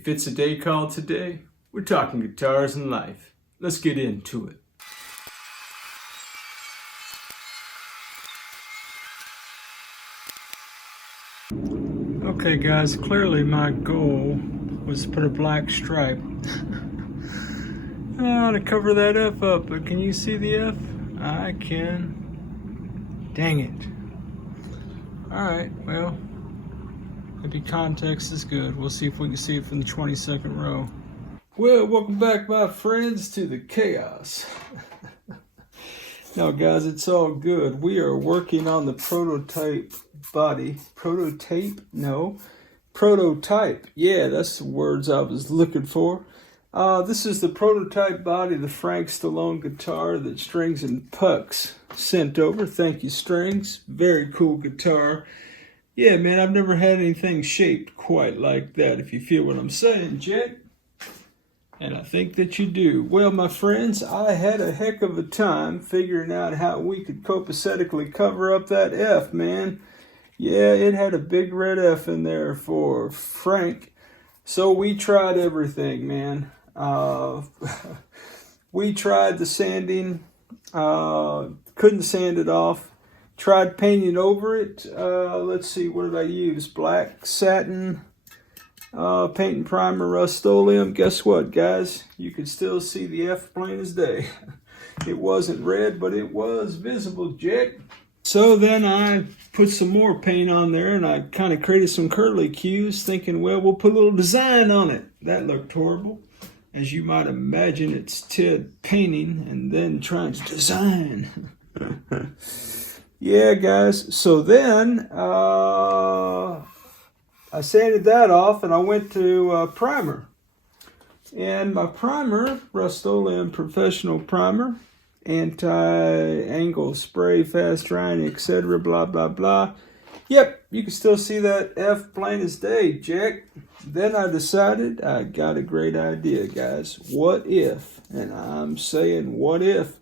If it's a day called today, we're talking guitars and life. Let's get into it. Okay guys, clearly my goal was to put a black stripe to cover that F up, but can you see the F? I can. Dang it. Alright, well, maybe context is good. We'll see if we can see it from the 22nd row. Well, welcome back my friends to the chaos. No guys, it's all good. We are working on the prototype body. Prototype? No. Prototype. Yeah, that's the words I was looking for. This is the prototype body, the Frank Stallone guitar that Strings and Pucks sent over. Thank you, Strings. Very cool guitar. Yeah, man, I've never had anything shaped quite like that, if you feel what I'm saying, Jack. And I think that you do. Well, my friends, I had a heck of a time figuring out how we could copacetically cover up that F, man. Yeah, it had a big red F in there for Frank. So we tried everything, man. We tried the sanding, couldn't sand it off. Tried painting over it. Let's see, what did I use? Black satin, paint and primer, Rust-Oleum. Guess what, guys? You could still see the F plain as day. It wasn't red, but it was visible, Jack. So then I put some more paint on there and I kind of created some curly cues thinking, well, we'll put a little design on it. That looked horrible. As you might imagine, it's Ted painting and then trying to design. Yeah, guys. So then I sanded that off and I went to primer. And my primer, Rust-Oleum Professional Primer, anti-angle spray, fast drying, etc., blah, blah, blah. Yep, you can still see that F plain as day, Jack. Then I decided I got a great idea, guys. What if, and I'm saying what if,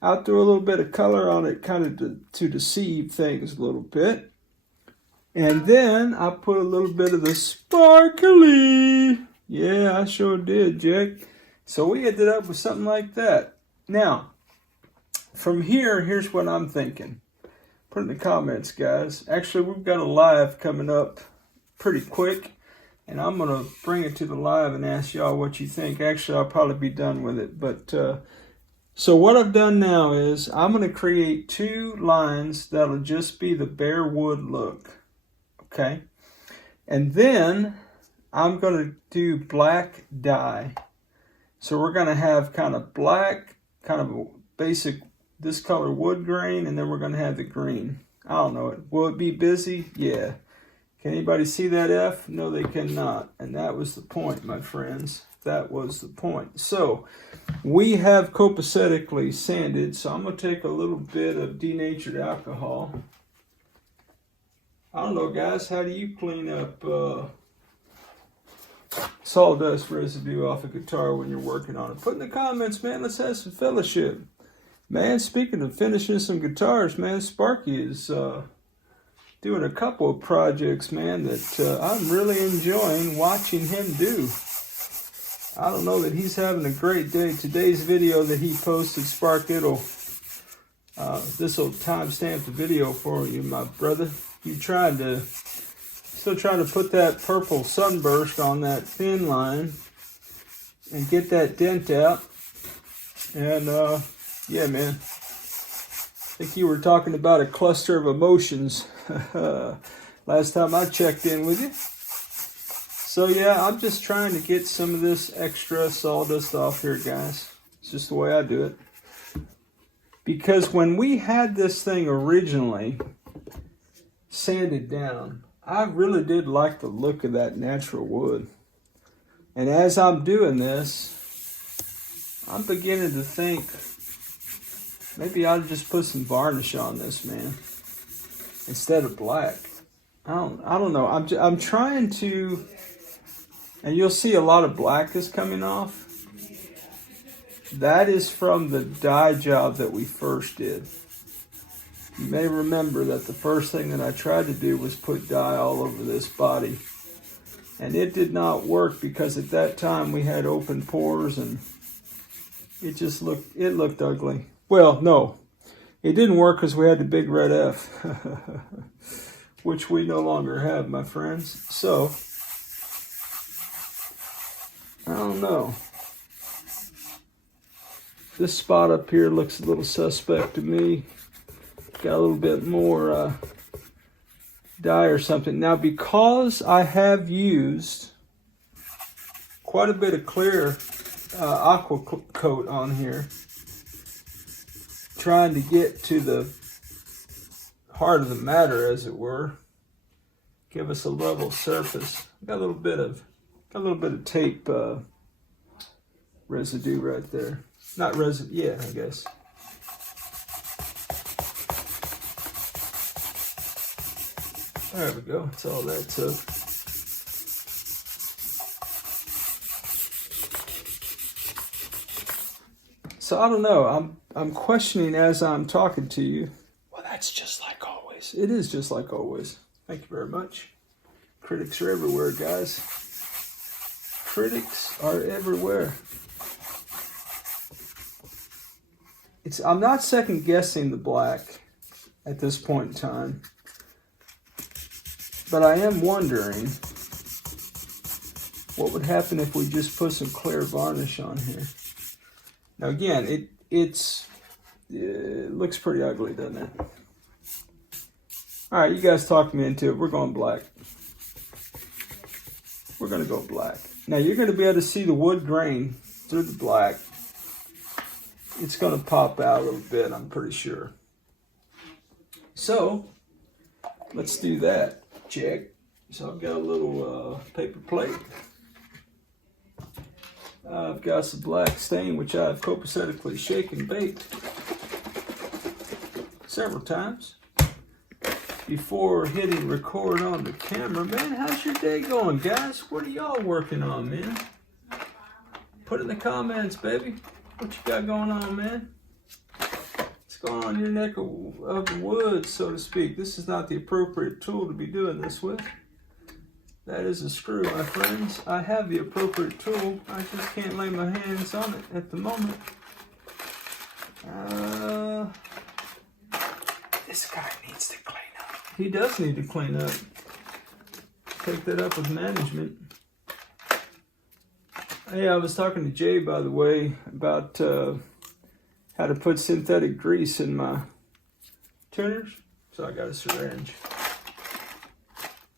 I threw a little bit of color on it kind of to deceive things a little bit. And then I put a little bit of the sparkly. Yeah, I sure did, Jack. So we ended up with something like that. Now, from here, here's what I'm thinking. Put in the comments, guys. Actually, we've got a live coming up pretty quick. And I'm going to bring it to the live and ask y'all what you think. Actually, I'll probably be done with it. But so what I've done now is I'm going to create 2 lines that'll just be the bare wood look. Okay? And then I'm going to do black dye. So we're going to have kind of black, kind of a basic, this color wood grain, and then we're going to have the green. I don't know. Will it be busy? Yeah. Can anybody see that F? No, they cannot. And that was the point, my friends. That was the point. So we have copacetically sanded. So I'm going to take a little bit of denatured alcohol. I don't know, guys. How do you clean up sawdust residue off a guitar when you're working on it? Put in the comments, man. Let's have some fellowship. Man, speaking of finishing some guitars, man, Sparky is doing a couple of projects, man, that I'm really enjoying watching him do. I don't know that he's having a great day. Today's video that he posted, Spark, this will timestamp the video for you, my brother. You still trying to put that purple sunburst on that thin line and get that dent out. And yeah, man, I think you were talking about a cluster of emotions last time I checked in with you. So yeah, I'm just trying to get some of this extra sawdust off here, guys. It's just the way I do it. Because when we had this thing originally sanded down, I really did like the look of that natural wood. And as I'm doing this, I'm beginning to think maybe I'll just put some varnish on this, man, instead of black. I don't know. I'm trying to, and you'll see a lot of black is coming off. That is from the dye job that we first did. You may remember that the first thing that I tried to do was put dye all over this body. And it did not work because at that time we had open pores and it looked ugly. Well, no, it didn't work because we had the big red F, which we no longer have, my friends. So, I don't know. This spot up here looks a little suspect to me. Got a little bit more dye or something. Now, because I have used quite a bit of clear aqua coat on here, trying to get to the heart of the matter, as it were, give us a level surface. Got a little bit of tape residue right there. Not residue, yeah, I guess. There we go. That's all that took. So I don't know. I'm questioning as I'm talking to you. Well, that's just like always. It is just like always. Thank you very much. Critics are everywhere, guys. Critics are everywhere. I'm not second guessing the black at this point in time. But I am wondering what would happen if we just put some clear varnish on here. Now again, it looks pretty ugly, doesn't it? All right, you guys talked me into it. We're going black. We're going to go black. Now you're going to be able to see the wood grain through the black. It's going to pop out a little bit, I'm pretty sure. So, let's do that. Check. So I've got a little paper plate. I've got some black stain, which I've copacetically shaken and baked several times before hitting record on the camera. Man, how's your day going, guys? What are y'all working on, man? Put in the comments, baby. What you got going on, man? What's going on in your neck of the woods, so to speak? This is not the appropriate tool to be doing this with. That is a screw, my friends. I have the appropriate tool. I just can't lay my hands on it at the moment. This guy needs to clean up. He does need to clean up. Take that up with management. Hey, I was talking to Jay, by the way, about how to put synthetic grease in my tuners. So I got a syringe.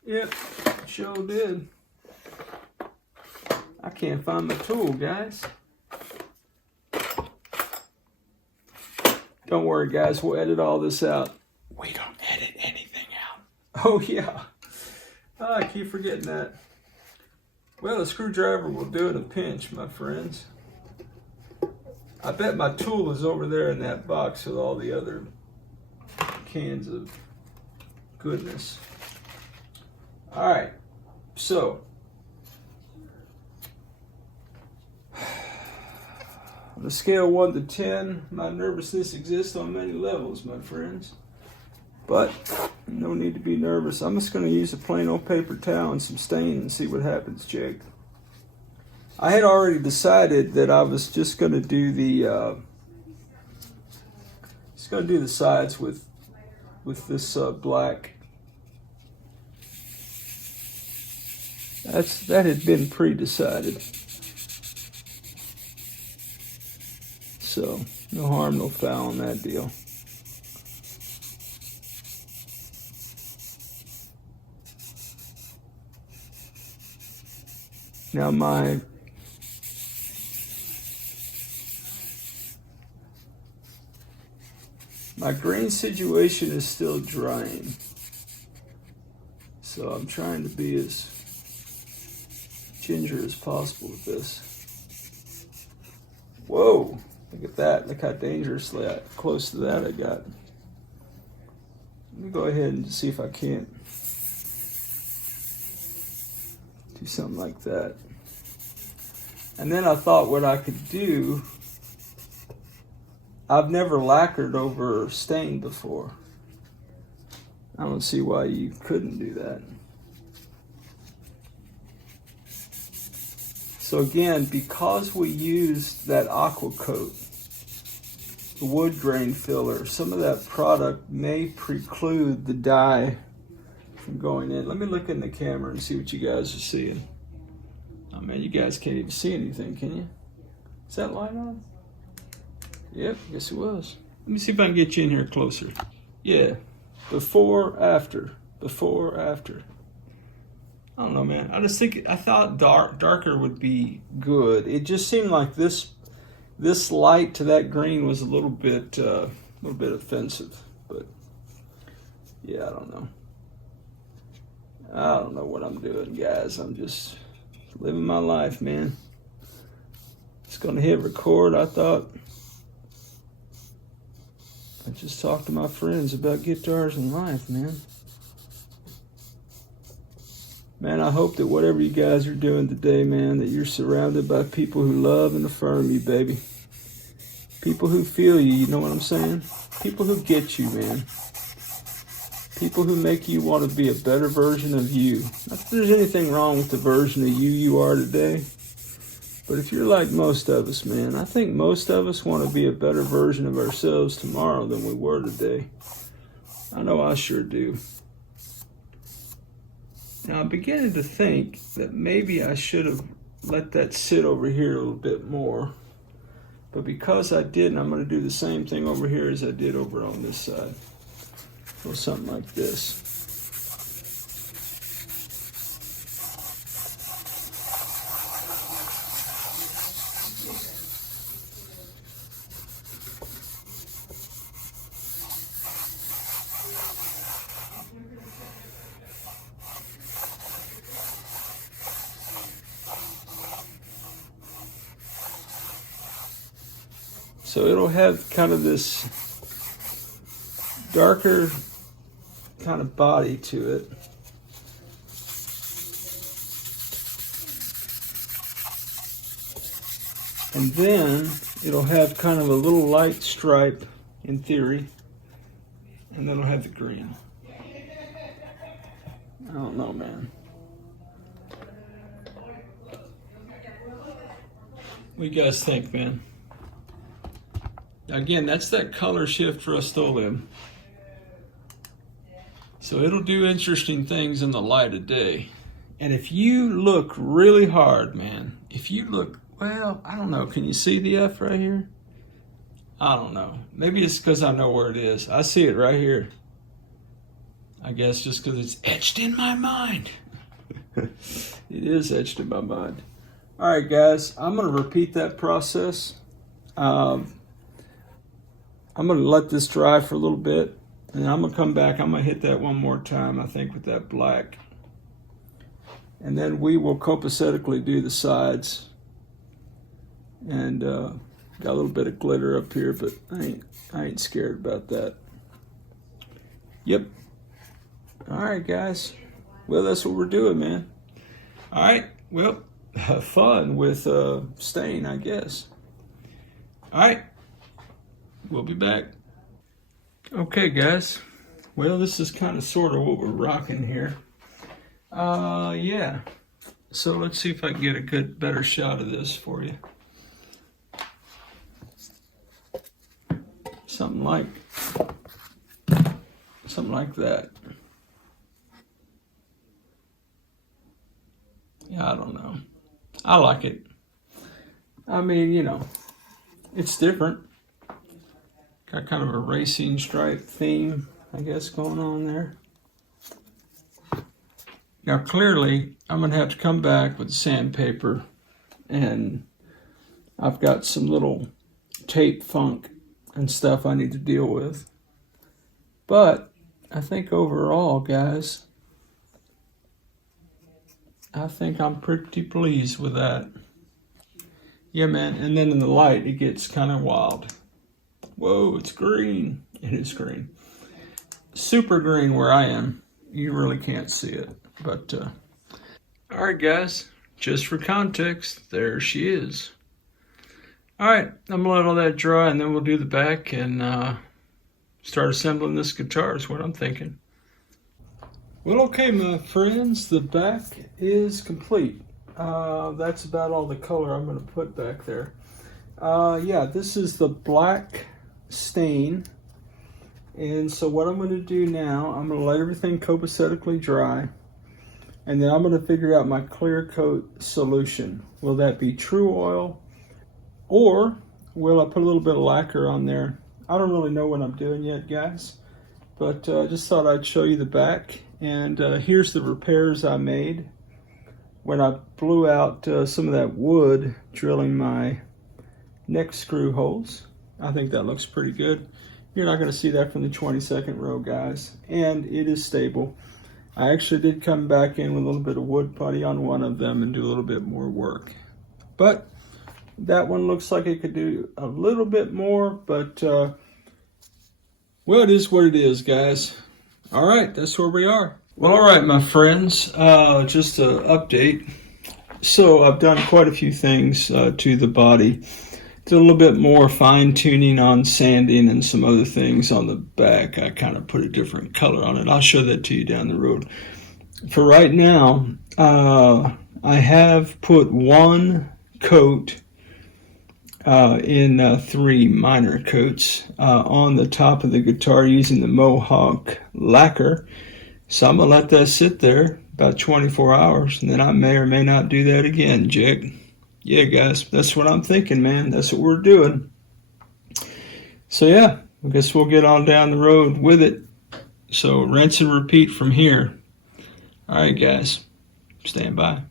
Yep, sure did. I can't find my tool, guys. Don't worry, guys. We'll edit all this out. We don't edit anything out. Oh, yeah. Oh, I keep forgetting that. Well, a screwdriver will do in a pinch, my friends. I bet my tool is over there in that box with all the other cans of goodness. All right, so on a scale of 1 to 10, my nervousness exists on many levels, my friends. But no need to be nervous. I'm just going to use a plain old paper towel and some stain and see what happens, Jake. I had already decided that I was just going to do the sides with this black. That had been pre-decided. So no harm, no foul on that deal. Now my grain situation is still drying, so I'm trying to be as ginger as possible with this. Whoa, look at that. Look how dangerously close to that I got. Let me go ahead and see if I can't do something like that. And then I thought what I could do, I've never lacquered over stain before. I don't see why you couldn't do that. So again, because we used that aqua coat, the wood grain filler, some of that product may preclude the dye from going in. Let me look in the camera and see what you guys are seeing. Oh man, you guys can't even see anything, can you? Is that light on? Yep, yes it was. Let me see if I can get you in here closer. Yeah, before, after, before, after. I don't know, man. I thought darker would be good. It just seemed like this light to that green was a little bit offensive. But yeah, I don't know. I don't know what I'm doing, guys. I'm just living my life, man. Just gonna hit record. I thought I just talked to my friends about guitars and life, man. Man, I hope that whatever you guys are doing today, man, that you're surrounded by people who love and affirm you, baby. People who feel you, you know what I'm saying? People who get you, man. People who make you want to be a better version of you. Not that there's anything wrong with the version of you are today. But if you're like most of us, man, I think most of us want to be a better version of ourselves tomorrow than we were today. I know I sure do. Now I'm beginning to think that maybe I should have let that sit over here a little bit more. But because I didn't, I'm going to do the same thing over here as I did over on this side. Or something like this. So it'll have kind of this darker kind of body to it. And then it'll have kind of a little light stripe in theory. And then it'll have the green. I don't know, man. What do you guys think, man? Again, that's that color shift for Rust-Oleum. So it'll do interesting things in the light of day. And if you look really hard, man, if you look, well, I don't know, can you see the F right here? I don't know. Maybe it's because I know where it is. I see it right here. I guess just because it's etched in my mind. It is etched in my mind. All right, guys, I'm going to repeat that process. I'm going to let this dry for a little bit, and I'm going to come back. I'm going to hit that one more time, I think, with that black. And then we will copacetically do the sides. And got a little bit of glitter up here, but I ain't scared about that. Yep. All right, guys. Well, that's what we're doing, man. All right. Well, have fun with stain, I guess. All right. We'll be back. Okay, guys. Well, this is kind of sort of what we're rocking here. Yeah. So let's see if I can get a better shot of this for you. Something like that. Yeah, I don't know. I like it. I mean, you know, it's different. Got kind of a racing stripe theme, I guess, going on there. Now, clearly, I'm going to have to come back with sandpaper, and I've got some little tape funk and stuff I need to deal with. But I think overall, guys, I think I'm pretty pleased with that. Yeah, man, and then in the light, it gets kind of wild. Whoa, it's green. It is green. Super green where I am. You really can't see it. But, all right, guys. Just for context, there she is. All right, I'm going to let all that dry, and then we'll do the back and start assembling this guitar is what I'm thinking. Well, okay, my friends. The back is complete. that's about all the color I'm going to put back there. Yeah, this is the black stain. And so what I'm going to do now, I'm going to let everything copacetically dry. And then I'm going to figure out my clear coat solution. Will that be True Oil? Or will I put a little bit of lacquer on there? I don't really know what I'm doing yet, guys. But I just thought I'd show you the back. And here's the repairs I made when I blew out some of that wood drilling my neck screw holes. I think that looks pretty good. You're not going to see that from the 22nd row, guys. And it is stable. I actually did come back in with a little bit of wood putty on one of them and do a little bit more work. But that one looks like it could do a little bit more, but well, it is what it is, guys. All right, that's where we are. Well, all right, my friends, just an update. So I've done quite a few things to the body. Did a little bit more fine tuning on sanding and some other things on the back. I kind of put a different color on it. I'll show that to you down the road. For right now, I have put one coat in 3 minor coats on the top of the guitar using the Mohawk lacquer. So I'm going to let that sit there about 24 hours, and then I may or may not do that again, Jack. Yeah, guys, that's what I'm thinking, man. That's what we're doing. So, yeah, I guess we'll get on down the road with it. So, rinse and repeat from here. All right, guys, stand by.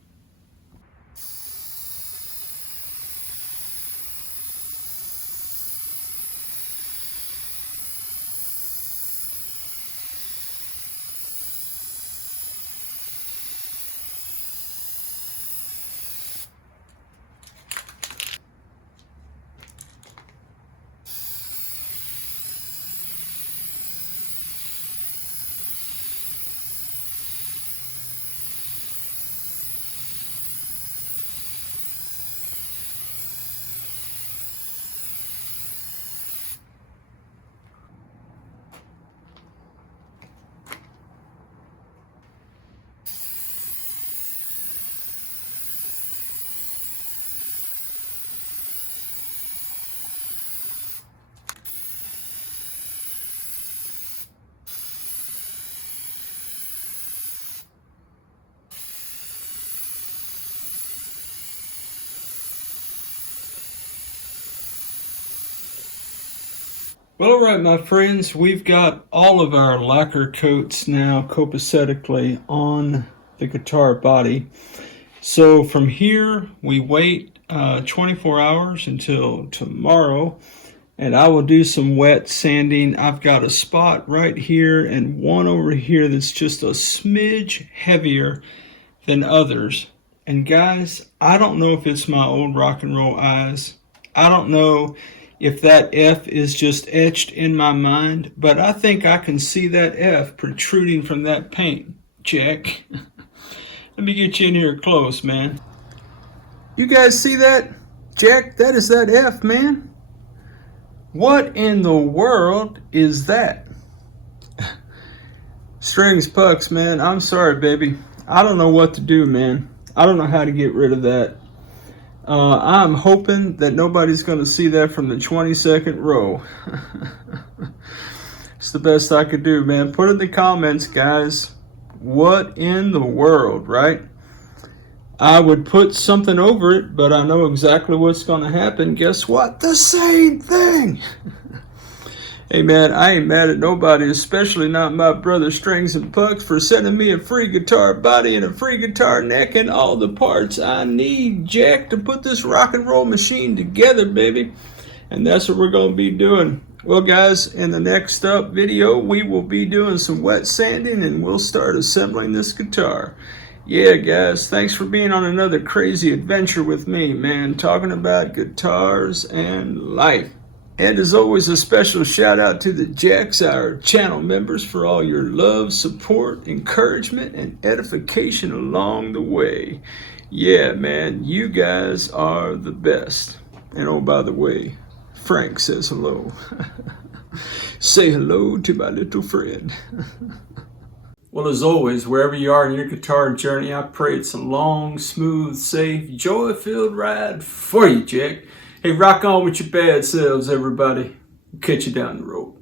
Well, all right, my friends, we've got all of our lacquer coats now copacetically on the guitar body. So from here, we wait 24 hours until tomorrow, and I will do some wet sanding. I've got a spot right here and one over here that's just a smidge heavier than others. And guys, I don't know if it's my old rock and roll eyes. I don't know if that F is just etched in my mind, but I think I can see that F protruding from that paint, Jack. Let me get you in here close, man. You guys see that? Jack, that is that F, man. What in the world is that? Strings Pucks, man, I'm sorry, baby. I don't know what to do, man. I don't know how to get rid of that. I'm hoping that nobody's going to see that from the 22nd row. It's the best I could do, man. Put in the comments, guys. What in the world, right? I would put something over it, but I know exactly what's going to happen. Guess what? The same thing. Hey, man, I ain't mad at nobody, especially not my brother Strings and Pucks, for sending me a free guitar body and a free guitar neck and all the parts I need, Jack, to put this rock and roll machine together, baby. And that's what we're going to be doing. Well, guys, in the next up video, we will be doing some wet sanding and we'll start assembling this guitar. Yeah, guys, thanks for being on another crazy adventure with me, man, talking about guitars and life. And as always, a special shout out to the Jacks, our channel members, for all your love, support, encouragement, and edification along the way. Yeah, man, you guys are the best. And oh, by the way, Frank says hello. Say hello to my little friend. Well, as always, wherever you are in your guitar journey, I pray it's a long, smooth, safe, joy-filled ride for you, Jack. Hey, rock on with your bad selves, everybody. Catch you down the road.